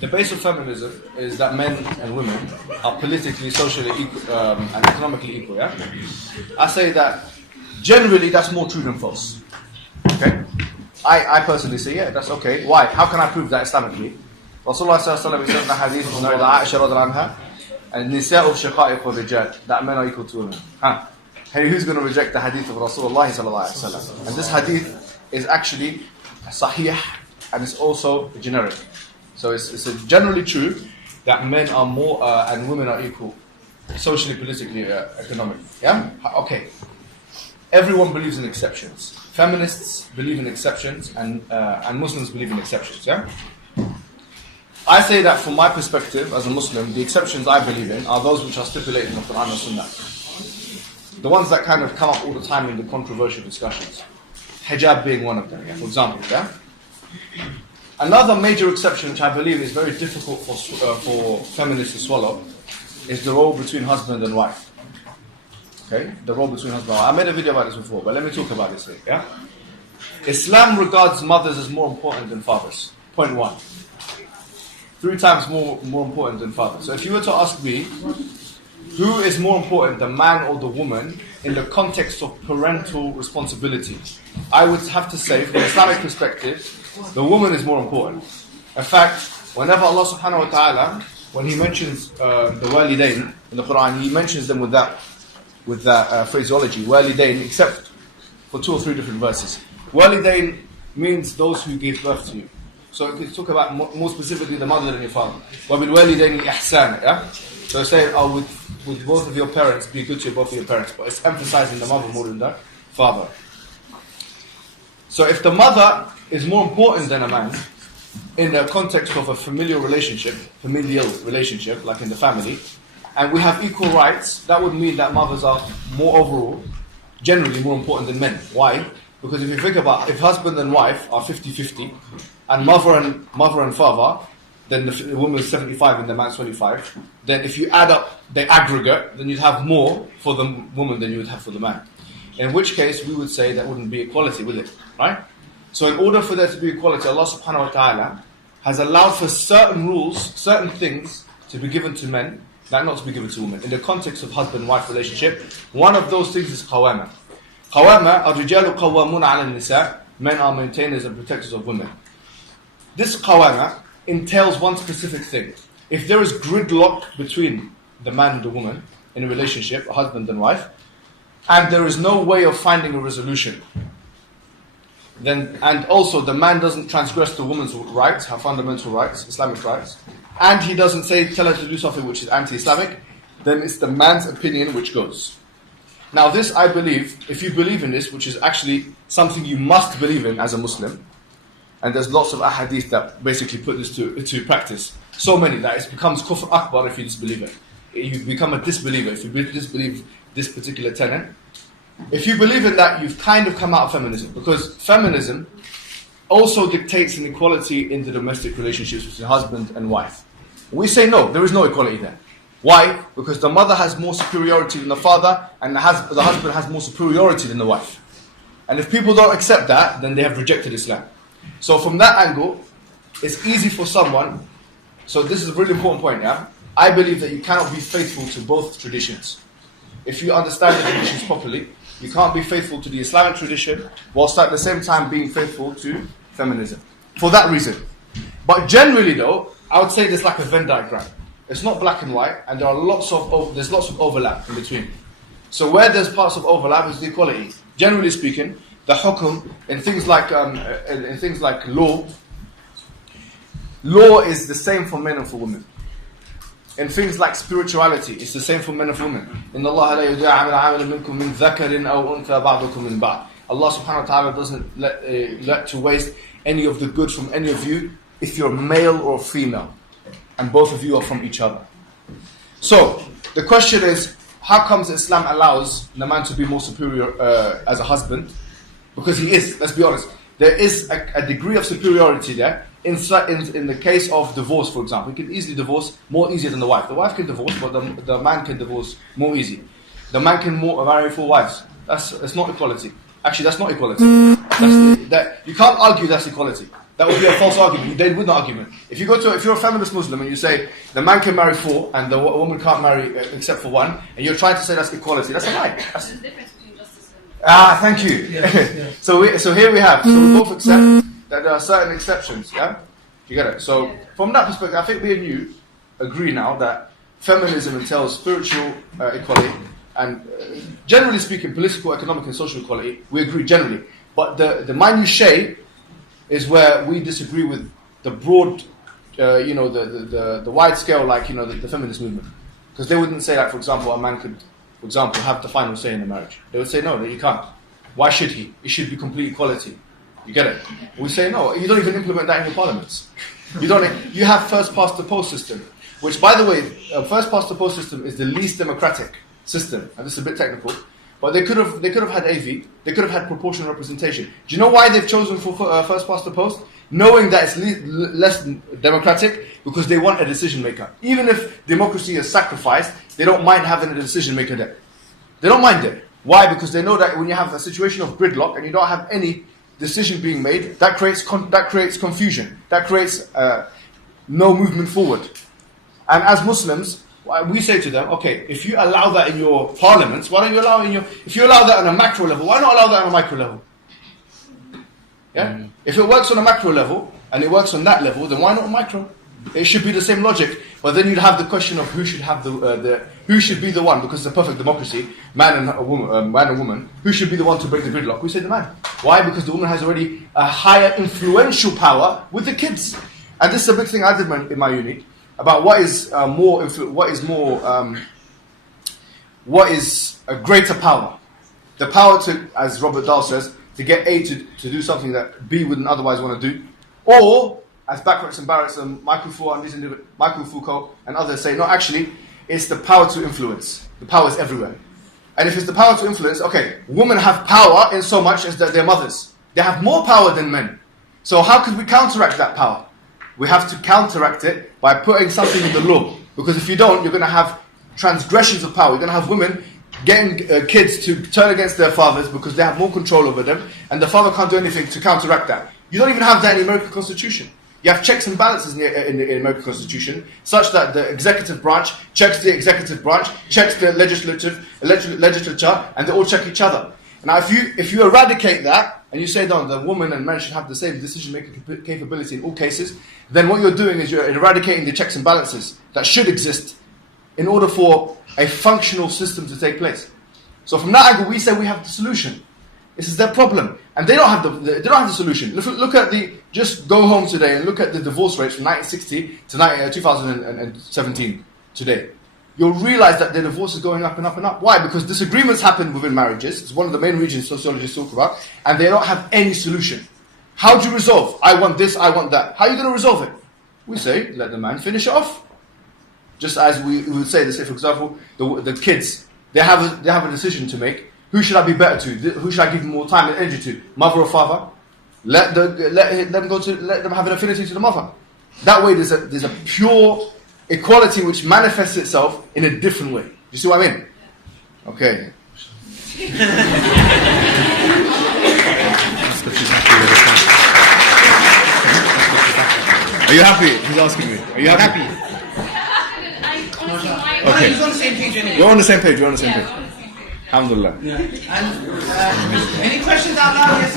The base of feminism is that men and women are politically, socially equal, and economically equal, yeah? I say that generally that's more true than false. Okay? I personally say, yeah, that's okay. Why? How can I prove that Islamically? Rasulullah says in the hadith from Aisha radhiallahu anha, and nisa'u shaqa'iq wa rijal, that men are equal to women. Hey, who's going to reject the hadith of Rasulullah sallallahu alaihi wasallam? And this hadith is actually sahih, and it's also generic. So it's generally true that men are more and women are equal, socially, politically, economically. Yeah? Okay. Everyone believes in exceptions. Feminists believe in exceptions, and Muslims believe in exceptions. Yeah? I say that from my perspective as a Muslim, the exceptions I believe in are those which are stipulated in the Quran and Sunnah. The ones that kind of come up all the time in the controversial discussions. Hijab being one of them, yeah? For example. Yeah? Another major exception, which I believe is very difficult for feminists to swallow, is the role between husband and wife. Okay, the role between husband and wife. I made a video about this before, but let me talk about this here. Yeah, Islam regards mothers as more important than fathers. Point one. 3 times more important than fathers. So if you were to ask me, who is more important, the man or the woman, in the context of parental responsibility, I would have to say, from an Islamic perspective, the woman is more important. In fact, whenever Allah subhanahu wa ta'ala, when He mentions the walidain in the Quran, He mentions them with that phraseology, walidain, except for 2 or 3 different verses. Walidain means those who gave birth to you. So it talk about more specifically the mother and your father. وَبِالْوَالِدَيْنِ إِحْسَانًا, yeah? So say, with both of your parents, be good to both of your parents. But it's emphasizing the mother more than the father. So if the mother is more important than a man, in the context of a familial relationship, like in the family, and we have equal rights, that would mean that mothers are more overall, generally more important than men. Why? Because if you think about, if husband and wife are 50-50, and mother and father, then the woman is 75 and the man's 25, then if you add up the aggregate, then you'd have more for the woman than you would have for the man. In which case, we would say that wouldn't be equality, would it? Right? So in order for there to be equality, Allah subhanahu wa ta'ala has allowed for certain rules, certain things to be given to men, that not to be given to women. In the context of husband-wife relationship, one of those things is qawama. Qawama, الرجال قوامون على النساء, men are maintainers and protectors of women. This qawama entails one specific thing. If there is gridlock between the man and the woman in a relationship, a husband and wife, and there is no way of finding a resolution, then, and also the man doesn't transgress the woman's rights, her fundamental rights, Islamic rights, and he doesn't tell her to do something which is anti-Islamic, then it's the man's opinion which goes. Now this, I believe, if you believe in this, which is actually something you must believe in as a Muslim, and there's lots of ahadith that basically put this to practice, so many that it becomes kufr akbar if you disbelieve it. You become a disbeliever if you disbelieve this particular tenet. If you believe in that, you've kind of come out of feminism, because feminism also dictates an equality in the domestic relationships between husband and wife. We say no, there is no equality there. Why? Because the mother has more superiority than the father, and the husband has more superiority than the wife. And if people don't accept that, then they have rejected Islam. So from that angle, it's easy for someone, so this is a really important point, yeah? I believe that you cannot be faithful to both traditions. If you understand the traditions properly, you can't be faithful to the Islamic tradition whilst at the same time being faithful to feminism. For that reason. But generally though, I would say there's like a Venn diagram. It's not black and white, and there's lots of overlap in between. So where there's parts of overlap is the equality. Generally speaking, the hukum in things like law is the same for men and for women. In things like spirituality, it's the same for men and for women. إِنَّ اللَّهَ لَا يُضِيعُ عَمَلَ عَامِلٍ مِنْكُم مِّن ذَكَرٍ أَوْ أُنثَىٰ بَعْضُكُم مِّن بَعْضٍ. Allah subhanahu wa ta'ala doesn't let to waste any of the good from any of you if you're male or female, and both of you are from each other. So the question is, how comes Islam allows the man to be more superior as a husband? Because he is, let's be honest, there is a degree of superiority there. In the case of divorce, for example, he can easily divorce more easier than the wife. The wife can divorce, but the man can divorce more easy. The man can marry 4 wives. It's not equality. Actually, that's not equality. You can't argue that's equality. That would be a false argument. They would not argument. If you're a feminist Muslim and you say the man can marry 4 and the woman can't marry except for 1, and you're trying to say that's equality, that's a lie. There's a difference between justice and... Thank you. Yes. So here we have. So we both accept that there are certain exceptions. Yeah, you get it. So from that perspective, I think me and you agree now that feminism entails spiritual equality and, generally speaking, political, economic, and social equality. We agree generally, but the minutiae is where we disagree with the broad, the wide scale, like the feminist movement, because they wouldn't say that, for example, a man could, for example, have the final say in the marriage. They would say no, that he can't. Why should he? It should be complete equality. You get it? We say no. You don't even implement that in your parliaments. You don't. You have first past the post system, which, by the way, first past the post system is the least democratic system, and this is a bit technical. But they could have had AV. They could have had proportional representation. Do you know why they've chosen for first past the post? Knowing that it's less democratic, because they want a decision maker. Even if democracy is sacrificed, they don't mind having a decision maker there. They don't mind it. Why? Because they know that when you have a situation of gridlock and you don't have any decision being made, that creates confusion. That creates no movement forward. And as Muslims, we say to them, okay, if you allow that in your parliaments, why don't you allow if you allow that on a macro level, why not allow that on a micro level? Yeah? If it works on a macro level and it works on that level, then why not micro? It should be the same logic, but then you'd have the question of who should have who should be the one, because it's a perfect democracy, man and woman, who should be the one to break the gridlock? We say the man. Why? Because the woman has already a higher influential power with the kids, and this is a big thing I did in my uni about what is a greater power, the power to, as Robert Dahl says, to get A to do something that B wouldn't otherwise want to do, or as Backracks and Barretts and Michael Foucault and others say, no, actually, it's the power to influence. The power is everywhere. And if it's the power to influence, okay, women have power in so much as that they're mothers. They have more power than men. So how could we counteract that power? We have to counteract it by putting something in the law. Because if you don't, you're going to have transgressions of power. You're going to have women getting kids to turn against their fathers because they have more control over them, and the father can't do anything to counteract that. You don't even have that in the American Constitution. You have checks and balances in the American Constitution, such that the executive branch checks the executive branch, checks the legislature, and they all check each other. Now, if you eradicate that, and you say, no, the woman and man should have the same decision-making capability in all cases, then what you're doing is you're eradicating the checks and balances that should exist in order for a functional system to take place. So from that angle, we say we have the solution. This is their problem, and they don't have the solution. Look at just go home today and look at the divorce rates from 1960 to 2017 today. You'll realize that the divorce is going up and up and up. Why? Because disagreements happen within marriages. It's one of the main reasons sociologists talk about, and they don't have any solution. How do you resolve? I want this, I want that. How are you going to resolve it? We say, let the man finish it off. Just as we would say, this, for example, the kids, they have a decision to make. Who should I be better to? Who should I give more time and energy to? Mother or father? Let them have an affinity to the mother. That way, there's a pure equality which manifests itself in a different way. You see what I mean? Okay. Are you happy? He's asking me. Are you happy? Okay. He's on the same page anyway. We're on the same page. Alhamdulillah. Yeah. And any questions out loud? Yes,